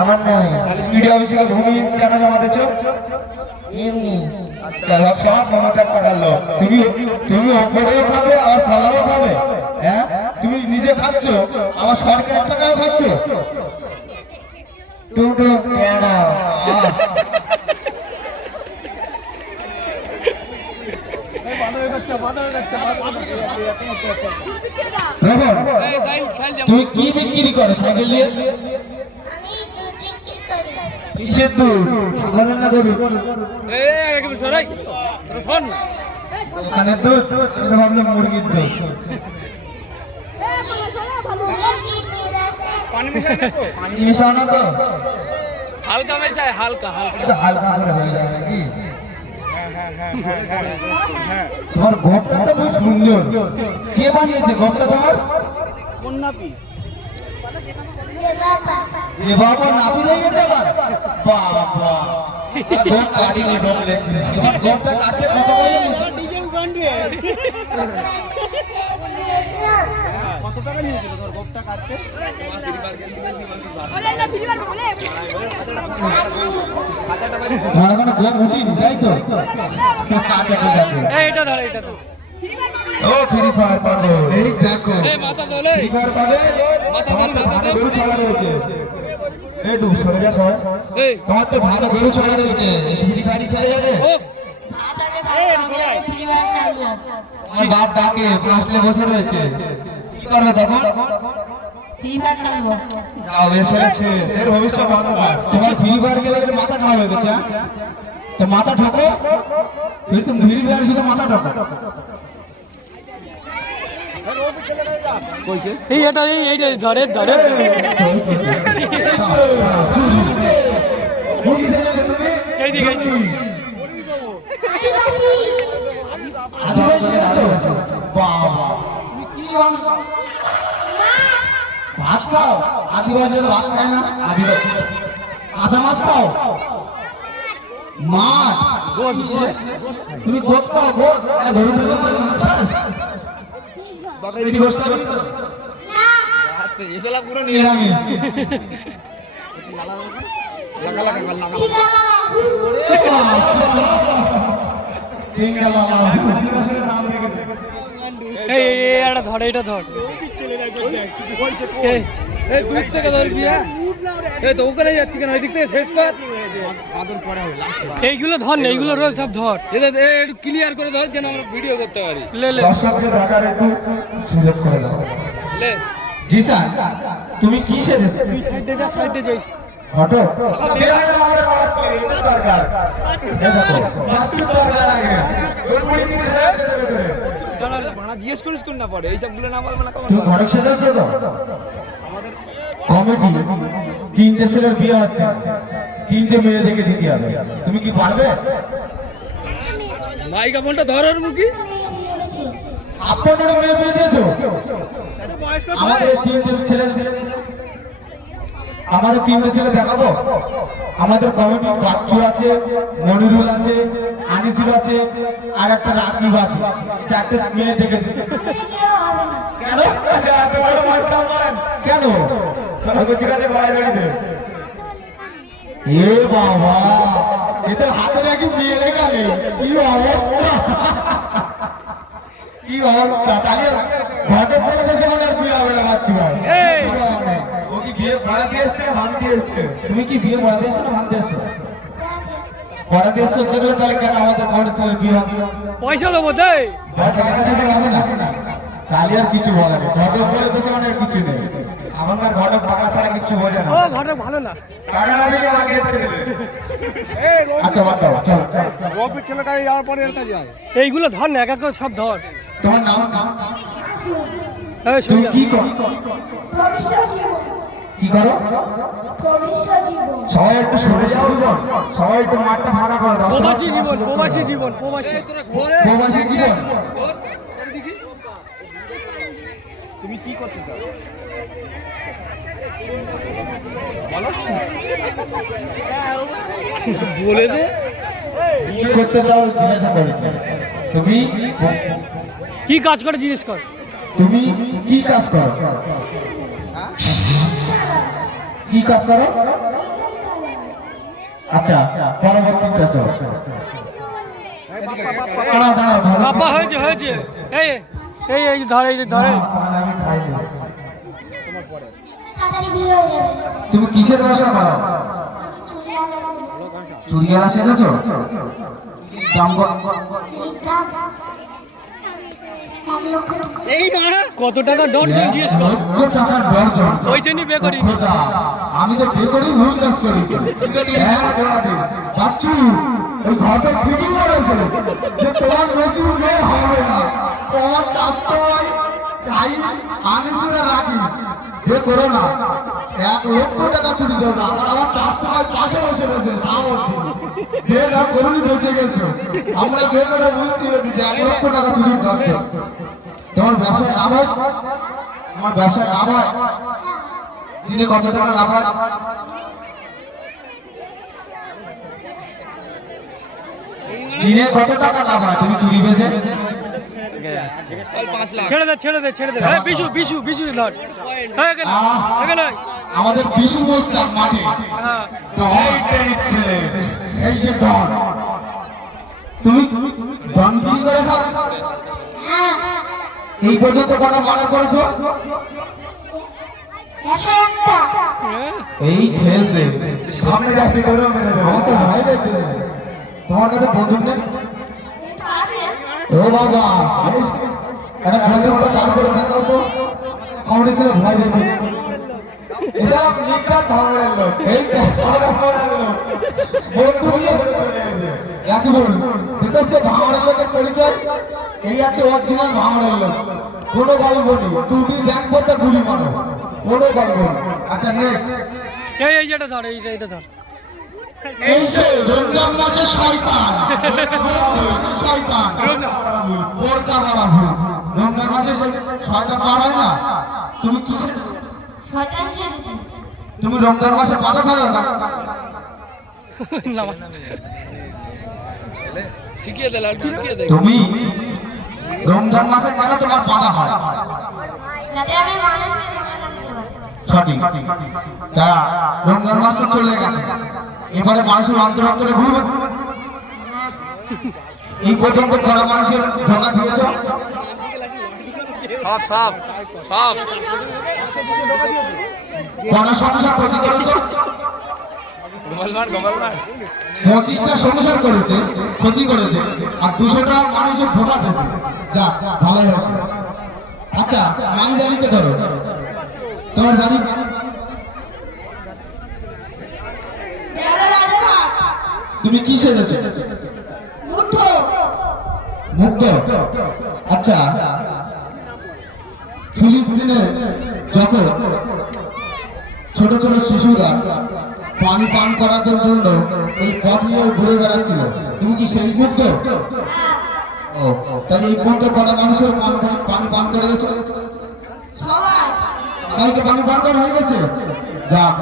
আমার নামে ভিডিও অফিসে ভূমি কেন জমা দিচ্ছ? এমনি আচ্ছা সব মমতার টাকার লোক। তুমি ওপরেও খাবে আর ফলাও খাবে। হ্যাঁ তুমি নিজে খাচ্ছ আমার সরকারের টাকাও খাচ্ছ। টুটু কেনা তুমি কি বিক্রি করো সাইকেল নিয়ে? কিসের দুধ? ছাগলের না গরু? ওখানে দুধ আমি তো ভাবলাম মুরগির দুধ। পানি মিশাও না তো? হালকা মেশায়, হালকা হালকা হালকা করে হয়ে যায় নাকি? তোমার গোপটা তো খুব সুন্দর। কে বানিয়েছে গোপটা তোমার? যে বাবা নাপি দিয়ে গেছে বাবা গোপ কাটিনি গোপ লেগেছে। তোমার গোপটা কাটতে কত করে নিয়েছে? কত টাকা নিয়েছিল তোর গোপটা কাটতে? তোমার কোনো গোপ উঠিনি তাই তো? এইটা ধর, এইটা তো ও ফ্রি ফায়ার পাবে। এই দেখো মাথা তোলে, ফ্রি ফায়ার পাবে। মাথা তোল, মাথা তোল। গরু ছাড়া রয়েছে। এই তো সরে যা সর। এই তোমার তো ভালো গরু ছাড়া রয়েছে। এই ফ্রি ফায়ারই খেলে যাবে। ওফ আমার বাপ ডাকে আসলে বসে রয়েছে। কি করবে তখন? যাও এসে গেছে। এর ভবিষ্যৎ অন্ধকার। তোমার ফ্রি ফায়ার খেলে মাথা খারাপ হয়ে গেছে। তো মাথা ঠকো। কিন্তু ফ্রি ফায়ার শুধু মাথা ঠকো। এই এটা এইটা ধরে ধরে এইদিকে ভাত খাও? আদিবাসী ভাত খায় না? আদিবাসী কাঁচা মাছ খাও? মাছ তুমি গোট খাও? গোট গরু থেকে মাছ খাস? বাকরি গোশ খাবি তো? এসলা পুরো নিরামিষ। লাগা লাগা লাগা ওরে বাবা টিঙ্গালা আদিবাসীর নাম রেখেছে। এই এটা ধর, এইটা ধর। এই দূর থেকে ধর দিয়া। এই তো ওখানে যাচ্ছি কেন? ওই দিক থেকে শেষ কর। এইগুলো ধর না, এইগুলো রোজ সব ধর। একটু ক্লিয়ার করে ধর যেন আমরা ভিডিও করতে পারি। লে লে দর্শকদের দেখার একটু সুযোগ করে দাও। লে জি স্যার তুমি কি সেরে? তুই সাইডে যা, সাইডে যাই। হটো আমাদের পাচ্ছি এদের দরকার। এই দেখো পাচ্ছি দরকার আগে গরুড়ি কি সাইড দেবে করে। ভাড়া জিজ্ঞেস করিস কোন না পড়ে এইসবগুলো না বলবে না। তুমি ঘরে সাজাচ্ছ তো? আমাদের কমিটি তিনটে ছেলের বিয়ে হচ্ছে, তিনটে মেয়ে দেখে দিতে হবে। তুমি কি পারবে? মাইকা ফোনটা ধরার মুখি। আপনারা মেয়ে বিয়ে দিয়েছো? আমাদের তিনটে ছেলে আমাদের তিনটে ছেলে দেখাবো। আমাদের কমিটি বাচ্চু আছে, মনিরুল আছে, আনিসুল আছে, আর একটা রাকিব আছে। চারটে মেয়ে দেখে দিতে। কেন কেন এ বাবা এদের হাতে নাকি মেয়ে রেখা নেই। কি অবস্থা কি অবস্থা। তাহলে ঘটে পড়ে বসে মনে আর বিয়ে হবে না বাচ্চু ভাই। ও কি বিয়ে পড়াতে এসছে না ভাঙতে এসছে? তুমি কি বিয়ে পড়াতে এসছো না ভাঙতে এসছো? পড়াতে এসছো দেখলে তাহলে কেন আমাদের কমিটির ছেলের বিয়ে হবে? পয়সা দেবো তাই টাকা ছাড়া হবে না। তাহলে আর কিছু বলে না। ঘটক বলে বসে মানে আর কিছু নেই। আমাদের ঘটক টাকা ছাড়া কিছু বোঝে না। ও ঘটক ভালো না। টাকা না দিলে মার্কেট করে দেবে। আচ্ছা বাদ দাও চল। রফিক ছেলেটা যাওয়ার পরে এর কাজে আছে। এইগুলো ধর না, এক এক করে সব ধর। তোমার নাম নাম এই তুমি শুন কি করো? কি করো? সবাই একটু সরে যাও জীবন। সবাই একটু মাঠটা ফাঁকা করে দাও। প্রবাসী জীবন, প্রবাসী জীবন, প্রবাসী প্রবাসী জীবন। তুমি কি করতে চাও? বলে দে বিয়ে করতে দাও জিজ্ঞাসা করেছি। তুমি কি কাজ করে জিজ্ঞেস কর। তুমি কি কাজ করো? কি কাজ করো? আচ্ছা পরবর্তীটা তো দাঁড়াও, ভালো বাবা হয়েছে হয়েছে এই এই এই ধরে এই যে ধরে পান আমি খাইনি। তাড়াতাড়ি বিয়ে হয়ে যাবে। তুমি কিসের ব্যবসা করো? চুড়িয়ালা সেজেছো? দাম কত? চুরির দাম 1 লক্ষ টাকা। কত টাকা ডর্জন জিজ্ঞেস কর লক্ষ টাকার ডর্জন। ওই জন্যই বে করি খোদা, আমি তো বে করেই ভুল কাজ করেছি। বাচ্চু ওই ঘটক ঠিকই বলেছে যে তোমার নসিব বের হবে না। তোমার চাষতো হয় তাই আনিসুরা রাখি বে করো না। 1 লক্ষ টাকা চুরি যাবে। আমার চাষতো হয় পাশে বসে রয়েছে সামর্থ্য বে না করুনি বেঁচে গেছো। আমরা বে করে বুঝতে পেরেছি যে 1 লক্ষ টাকা চুরির দরকার। তোমার ব্যবসায় লাভ হয়? আমার ব্যবসায় লাভ হয়? দিনে কত টাকা লাভ হয়? দিনে কত টাকা লাভ হয় তুমি চুরি বেচে? ছেড়ে দে ছেড়ে দে ছেড়ে দে এই বিশু বিশু বিশু ধর হয়ে গেল হয়ে গেল আমাদের বিশু মোস্তাক মাঠে হ্যাঁ এই যে ডন, তুমি ডনগিরি করে খাও? হ্যাঁ, এই পর্যন্ত কটা মার্ডার করেছো? 101টা। এই খেয়েছে সামনে যাচ্ছি করে মেরে দেবো। আমার তো ভয় লাগছে। তোমার কাছে বন্দুক নেই? এই তো আছে। ও বাবা, বেশ একটা বন্দুকটা কার করে দেখাও তো। কমেডি ছিল ভয় দেখে এসব নিকাট ভাঙার লোক। এই ভাঙার লোক বন্দুক নিয়ে ঘুরে চলে গেছে। রাখি বল দেখেছে ভাঙার লোকের পরিচয়? এই আছে অরিজিনাল ভাঙার লোক। কোনো গল্প নেই, তুমি দেখবো তো গুলি মারো, কোনো গল্প নেই। আচ্ছা নেক্সট। এই এই যেটা ধর এইটা ধর এই সে রমজান মাসে শয়তান, শয়তান বোরকা মারা ভূত। রমজান মাসে শয়তান বার হয় না? তুমি কিসে? শয়তান সেজেছে। তুমি রমজান মাসে পাতা থাকো না? শিখিয়ে দে লাল শিখিয়ে দে তুমি রমজান মাসে কেন তোমার পাতা হয়? যাতে আমি মানুষকে রোজা রাখতে পারি। সঠিক। তা রমজান মাস তো চলে গেছে, এবারে মানুষের অন্তর অন্তরে ঘুরবে। এই পর্যন্ত কড়া মানুষের ধোকা দিয়েছ? সব সব সব কড়া সংসার ক্ষতি করেছ? গোপালমান গোপালমান 25টা সংসার করেছে, ক্ষতি করেছে, আর 200টা মানুষের ধোকা দিয়েছে। যাক ভালো হয়েছে। আচ্ছা মাই জানিকে ধরো, তোমার জানি তুমি কি সেজেছো? মুগ্ধ। আচ্ছা ফিলিস্তিনে যখন ছোট ছোট শিশুরা পানি পান করার জন্য এই পথ নিয়ে ঘুরে বেড়াচ্ছিল, তুমি কি সেই মুগ্ধ? ও তাহলে এই পথে কটা মানুষের পানি পান করে গেছে? সবাইকে পানি পান করা হয়ে গেছে। যাক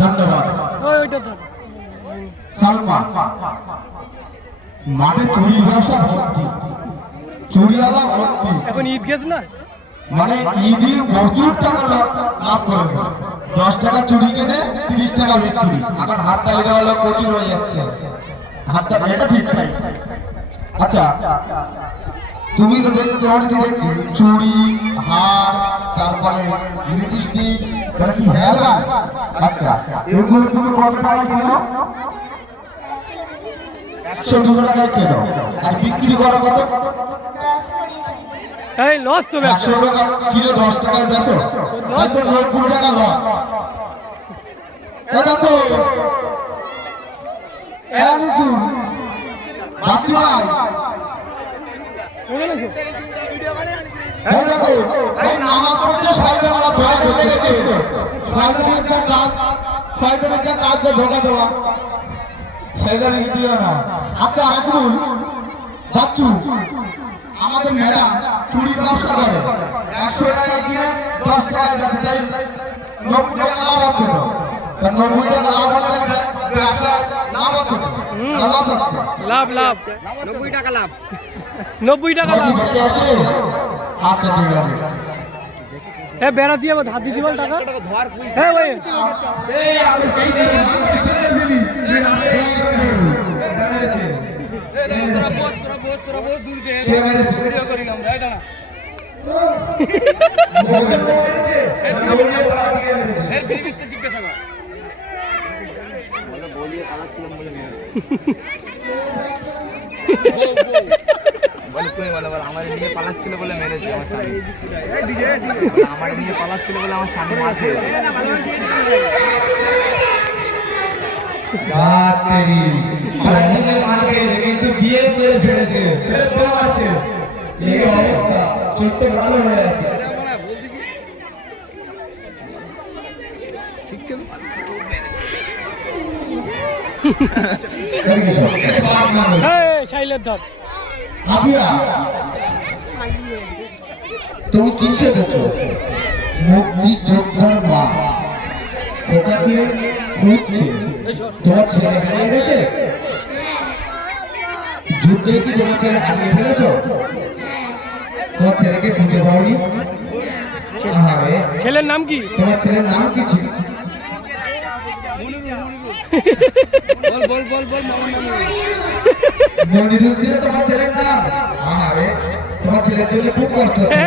ধন্যবাদ। ওইটা ধর সালমা, মাঠে চুরির ব্যবসা ভর্তি, চুরিওয়ালা ভর্তি। এখন ঈদ গেছে না মানে ঈদে প্রচুর টাকা লাভ করেছে। 10 টাকা চুরি কিনে 30 টাকা বিক্রি। এখন হাত তালি দেওয়া লোক প্রচুর হয়ে যাচ্ছে। হাত তালি এটা ঠিক নাই। আচ্ছা তুমি তো দেখছো, আমি তো দেখছি চুড়ি, হার, তারপরে লিপস্টিক, এটা কি হেয়ার ব্যান্ড? আচ্ছা এগুলো তুমি কত টাকায় কিনো? 100-200 টাকায় কেনো, আর বিক্রি করো কত? 10 এই লস তো ব্যবসা 100 টাকা কিলো 10 টাকায় বেচো, তাহলে তো 90 টাকা লস। দেখো এরানিসু বাচ্চু ভাই, হয়ে গেছে এই দেখো এই নামাজ পড়ছে শয়তান, আমার ছেলে ঢুকে গেছে। শয়তানের যা কাজ, শয়তানের যা কাজ যে ধোকা দেওয়া, সেখানে ভিডিও না। আচ্ছা রাখুন বাচ্চু, আমাদের ম্যাডাম চুরি ব্যবসা করে, 100 টাকা কিনে 10 টাকায় যাচ্ছে, তাই 90 টাকা লাভ হচ্ছে তো। তা 90 টাকা লাভ হলে ব্যবসায় লাভ হচ্ছে তো, না লস হচ্ছে? লাভ লাভ 90 টাকা লাভ 90 টাকা লাভ ঠিক আছে? আচ্ছা ঠিক আছে। এ বেড়া দিয়ে আবার ধার দিতে বল টাকা হ্যাঁ ওই এই আমি সেই দিকে মাত্র শুনে দিবি যে আসছে এটা মেরেছে তোরা বস দূর দে কে মেরেছে ভিডিও করি আমরা এই দাঁড়া মেরেছে বলিয়ে পালা কে মেরেছে এর ফিরিতে জিজ্ঞাসা কর বলিয়ে পালাচ্ছিলাম বলে বলে তুই বলে আমার নিয়ে পালাচ্ছিল বলে মেরেছে আমার সামনে আমার নিয়ে পালাচ্ছিল বলে আমার সামনে মার খেয়েছে গাতেরি অনেকে মারকে কিন্তু বিয়ে করে ছেড়েছে ছেলে তো আছে এই অবস্থা ছোট্ট ভালো হয়ে আছে শাইলের ধর আপিয়া তুমি কিসে দেখো মুক্তি যোদ্ধার মা ওটা দিয়ে খুঁজছে তোমার ছেলে হারিয়ে গেছে যুদ্ধে কি তোমার ছেলে হারিয়ে ফেলেছো তোমার ছেলেকে খুঁজে পাওনি ছেলের নাম কি তোমার ছেলের নাম কি ছিল বল মনিরুল ছিল তোমার ছেলের নাম আরে তোমার ছেলের জন্য খুব কষ্ট হচ্ছে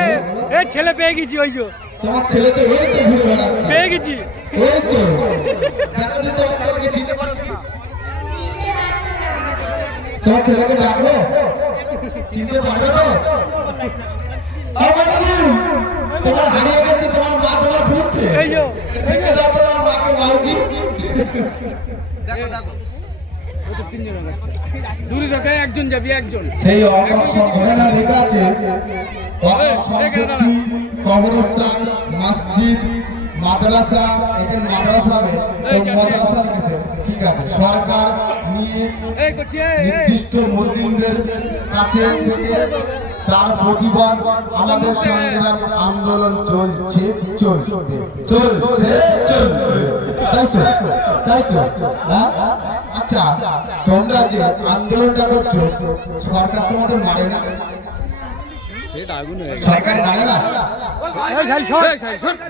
এ ছেলে পেয়ে গেছি ওই যে তোমার ছেলে তো এই তো ঘুরে বেড়াচ্ছে পেয়ে গেছি এই তো দেখা দিন তোমার ছেলেকে চিনতে পারো কি তোমার ছেলেকে ডাকো চিনতে পারবে তো তোমার হারিয়ে গেছে তোমার মা তোমার খুঁজছে এই যে দেখে দাও তোমার মাকে মাউকি দূরে থাকে একজন যাবি একজন সেই অকর্ষণ ঘটনা লেখা আছে সম্পত্তি কবরস্থান মসজিদ মাদ্রাসা এখানে মাদ্রাসা হবে তো মাদ্রাসা লিখেছে ঠিক আছে সরকার নিয়ে এই করছি নির্দিষ্ট মুসলিমদের কাছে থেকে তার প্রতিবাদ আমাদের সংগ্রাম আন্দোলন চলবে তাই তো হ্যাঁ? আচ্ছা তোমরা যে আন্দোলনটা করছো সরকার তোমাদের মারে না সরকার মানে না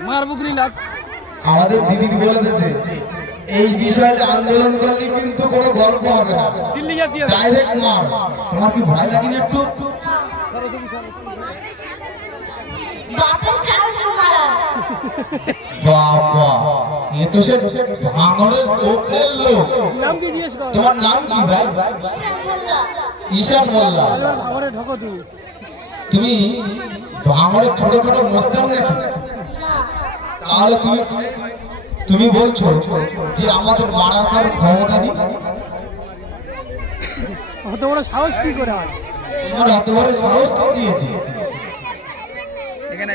মারবুকরি না আমাদের দিদি বলে দিয়েছে এই বিষয়ে আন্দোলন করলে কিন্তু কোনো গল্প হবে না দিল্লি যাচ্ছি ডাইরেক্ট মার তোমার কি ভয় লাগে না একটু বাপের সামনে মারা বাবা এ তো সে ভাঙড়ের ওপরের লোক নাম কি জিজ্ঞেস কর তোমার নাম কি ভাই ঈশান মোল্লা আমারে ঢোকো তুমি ভাঙড়ের ছোটখাটো মোস্তান নাকি তাহলে তুমি বলছো যে আমাদের মারার কারোর ক্ষমতা নেই অত বড় সাহস কি করে হয় তোমার এত বড় সাহস কে দিয়েছে এখানে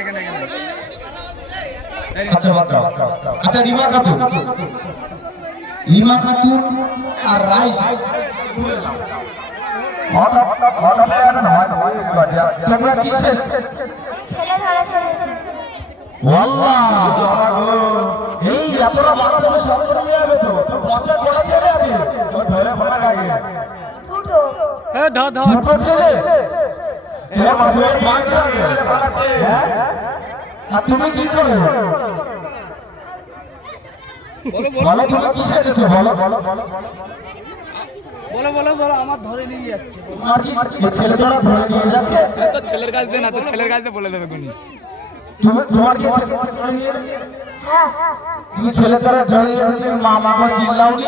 আচ্ছা বাদ দাও। আচ্ছা রিমা খাতুন আর রাই তোমরা কিসের ছেলে ধরা ছেড়েছে এই এতটা বাচ্চাদের সঙ্গে নিয়ে যাবে তো তোর বাচ্চা কটা ছেলে আছে ধরে ভালো লাগে দুটো হ্যাঁ ধর দুটো ছেলে তোমার মাসুমের মা কি লাগে হ্যাঁ আর তুমি কি করো বলো তুমি কি শিখেছো বলো বলো আমার ধরে নিয়ে যাচ্ছে তোমার কি এই ছেলেটা ধরে নিয়ে যাচ্ছে তো ছেলের কাছ দে না তো ছেলের কাছ দিয়ে বলে দেবে কোনি তোমার কি ছেলে ধরে নিয়ে যাচ্ছে তুমি ছেলেটা ধরে নিয়ে যাচ্ছে তুমি মা মাকে চিল্লাওনি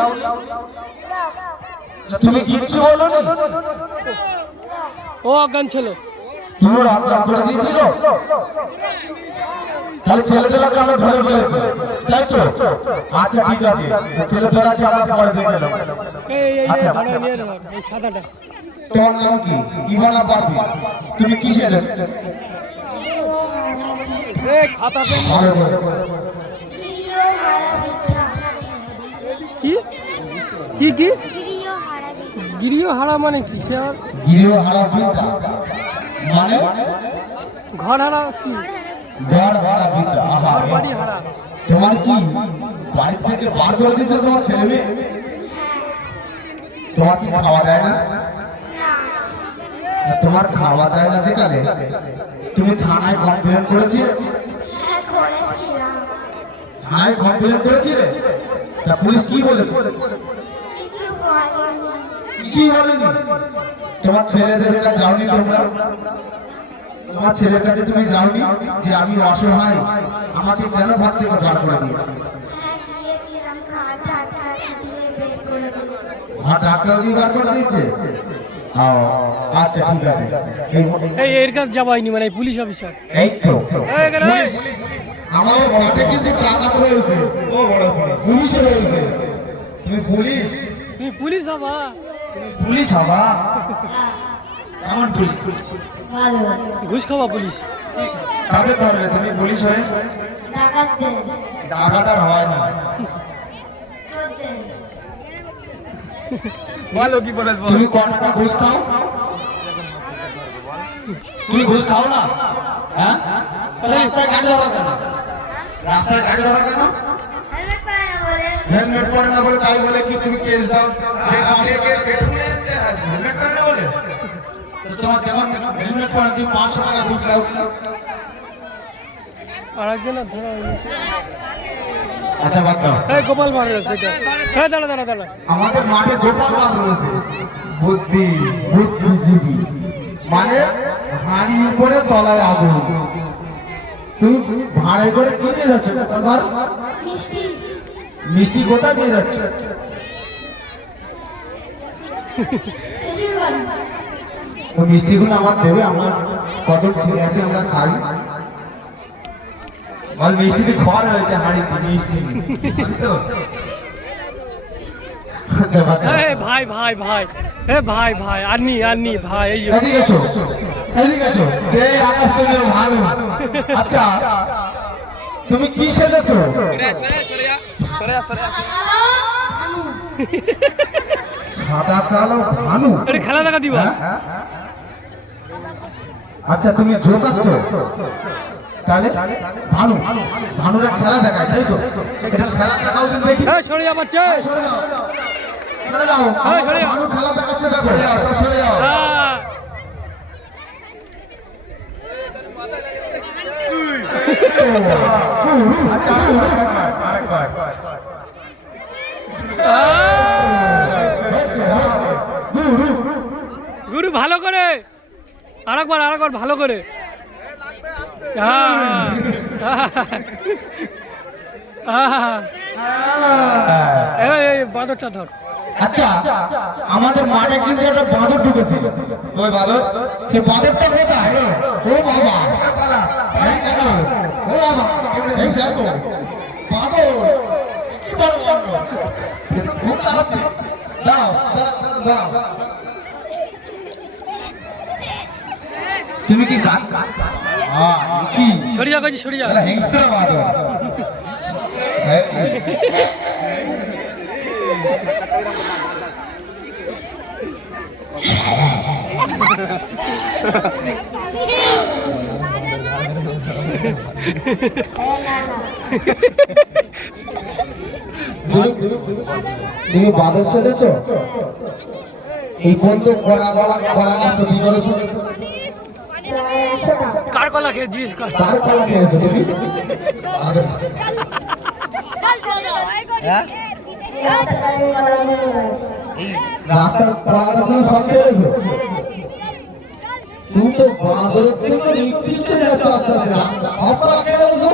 তুমি কিচ্ছু বলোনি ও অজ্ঞান ছিল তুমি রাত করে দিয়েছিল তাহলে ছেলেটাকে আমরা ধরে ফেলেছি তাই তো আচ্ছা ঠিক আছে ছেলেটাকে আমরা পরে দেখে নেব এই ধরে নিয়ে ধর এই সাদাটা তোমার নাম কি ইভানা পারভি তুমি কিসে যাচ্ছ এই খাতাতে ভালো করে কি গিরিও হারাবি গিরিও হারা মানে কি সে আর গৃহ হারা বিদ্যা মানে ঘর হারা কি ঘর হারা বিদ্যা আহা বাড়ি হারা তোমার কি বাড়ি থেকে বার করে দিয়েছিল তোমার ছেলে মেয়ে তোমার কি খাওয়া দেয় না তোমার খাওয়া দেয় না যেখানে তুমি থানায় কমপ্লেন করেছিলে হ্যাঁ করেছি থানায় কমপ্লেন করেছিলে? তা পুলিশ কি বলেছে? কিছু বলেনি। কিছুই বলেনি। তোমার ছেলেদের কাছে যাওনি তোমরা? তোমার ছেলের কাছে তুমি যাওনি যে আমি অসহায়, আমাকে কেন ঘর থেকে বার করে দিয়ে? হ্যাঁ দিয়েছিলাম, ঘাট ধাক্কা দিয়ে বের করে দিয়েছে। ঘর ধাক্কা দিয়ে বার করে দিয়েছে? ও, আচ্ছা ঠিক আছে। এই এর কাছে যাবাইনি মানে পুলিশ অফিসার। এই তো এখানে পুলিশ। আমাদের মাঠে কিন্তু তাকাত রয়েছে। ও বড় পুলিশ রয়েছে। তুমি পুলিশ? তুমি পুলিশ হবা? পুলিশ হবা? কেমন পুলিশ? ভালো। ঘুষ খাওয়া পুলিশ। কাদের ধরবে তুমি পুলিশ হয়ে? ডাকাতদের। ডাকাত আর হয় না। চোরদের। বলো কি বলে বল। তুমি ক টাকা ঘুষ খাও? তুমি ঘুষ খাও না? হ্যাঁ? রাস্তায় গাড়ি ধরা কেন? রাস্তায় গাড়ি ধরা কেন? হেলমেট পরে না বলে। হেলমেট পরে না বলে তাই বলে কি তুমি কেস দাও? হেলমেট পরে না বলে? তো তোমার যেমন হেলমেট পরে তুমি 500 টাকা ঘুষ দাও। আর একজন ধরা হয়েছে। আচ্ছা বাদ দাও। এই গোপাল মার সেটা। হ্যাঁ দাঁড়া দাঁড়া দাঁড়া। আমাদের মাঠে গোপাল বার রয়েছে। বুদ্ধিজীবী মানে হাড়ি উপরে তলায় আগুন। তুমি ভাড়ে করে কি নিয়ে যাচ্ছ? তোমার মিষ্টি। মিষ্টি কোথায় নিয়ে যাচ্ছ? শ্বশুর বাড়ি। ওই মিষ্টিগুলো আমার দেবে, আমার কত ঠিক আছে আমরা খাই। বল মিষ্টিতে খড় হয়েছে হাড়িতে মিষ্টি তো। আচ্ছা বাদ দাও। এই ভাই ভাই ভাই। এ ভাই ভাই আননি ভাই এই যে এদিকে এসো, এদিকে এসো। সেই আকাশের ভানু। আচ্ছা তুমি কি সেজেছো? সাদা কালো ভানু। এটা খেলা দেখা দিবা। হ্যাঁ? আচ্ছা তুমি জোকাচ্ছ তাহলে? ভানুরা খেলা দেখায় তাই তো? এটা খেলা দেখাও দিন দেখি। এই সরে যা বাচ্চা। সরে যাও, সরে যাও। হ্যাঁ, সরে যাও। ভানু খেলা দেখাচ্ছে দেখো। সরে যাও। হ্যাঁ। আচ্ছা আরেকবার। গুরু ভালো করে আরেকবার ভালো করে। এই বাঁদরটা ধর। আচ্ছা আমাদের মাঠে কিন্তু একটা বাঁদর ঢুকেছে। ওই বাঁদর, সে বাঁদরটা কোথায়? ও বাবা, এই দেখো, ও বাবা, এই দেখো বাঁদর। কি বড় বাঁদর! খুব তাড়াতাড়ি দাও, দাও। তুমি কি গান? হ্যাঁ, কি? সরে যা কইছি সরে যা। হিংস্র বাঁদর। তুমি বাদর শুনেছ? এই পর্যন্ত কলা গাছ কি করেছো? কার কলা খেয়ে জিজ্ঞেস কর। কার কলা খেয়েছো তুমি? রাস্তার কলা গাছগুলো সব খেয়েছো? তুমি তো বাঁদরের থেকে নিকৃষ্ট যাচ্ছ আস্তে আস্তে। সব কলা খেয়েছো?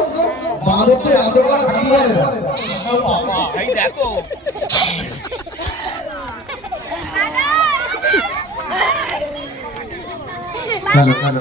বাঁদর তো এত কলা খাই পারে না। এই দেখো হ্যালো